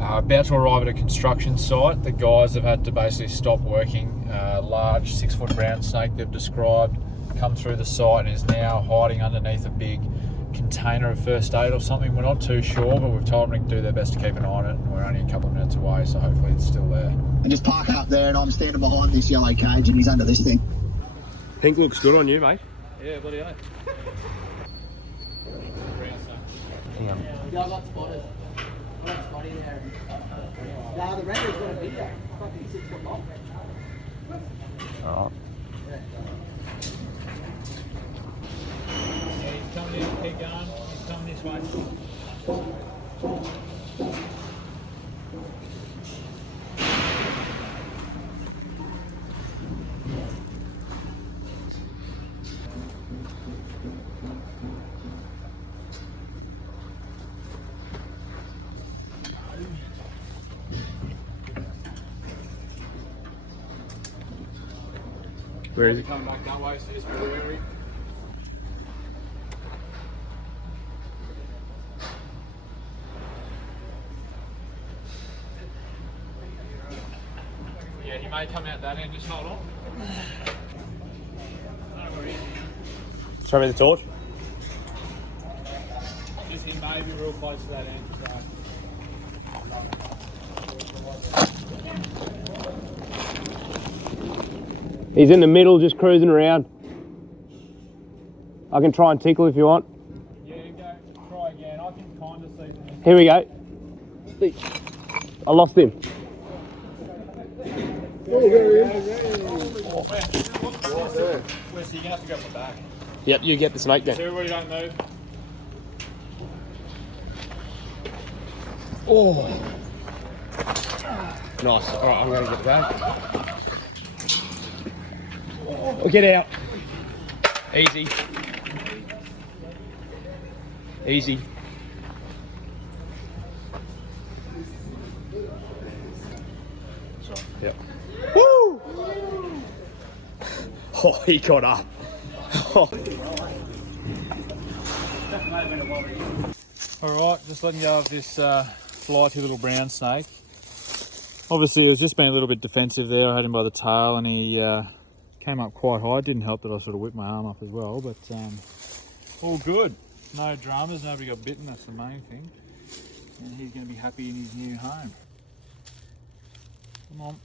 About to arrive at a construction site. The guys have had to basically stop working. Large 6-foot brown snake they've described come through the site and is now hiding underneath a big container of first aid or something. We're not too sure, but we've told them to do their best to keep an eye on it. We're only a couple of minutes away, so hopefully it's still there. And just park up there, and I'm standing behind this yellow cage, and he's under this thing. Pink looks good on you, mate. Yeah, bloody hell. Hang on. Yeah, I got spotted. I got spotted there. Yeah, the render's got a video. Fucking 6 foot long. Alright. Yeah, he's coming in, keep going. He's coming this way. Where is he? Coming back that way, so just be wary. Yeah, he may come out that end, just hold on. Show me the torch. Just he may be real close to that end, so. He's in the middle, just cruising around. I can try and tickle if you want. Yeah, go, try again. I can kind of see them. Here we go. I lost him. Oh, there he is. Oh, man. Wes, you're going to have to go from the back. Yep, you get the snake then. Everybody don't move. Oh. Nice. All right, I'm going to get the bag. Oh, get out. Easy. Easy. Sorry. Yep. Woo! Oh, he got up. Alright, just letting go of this flighty little brown snake. Obviously, it was just being a little bit defensive there. I had him by the tail and he came up quite high. It didn't help that I sort of whipped my arm up as well, but all good. No dramas, nobody got bitten, that's the main thing. And he's going to be happy in his new home. Come on.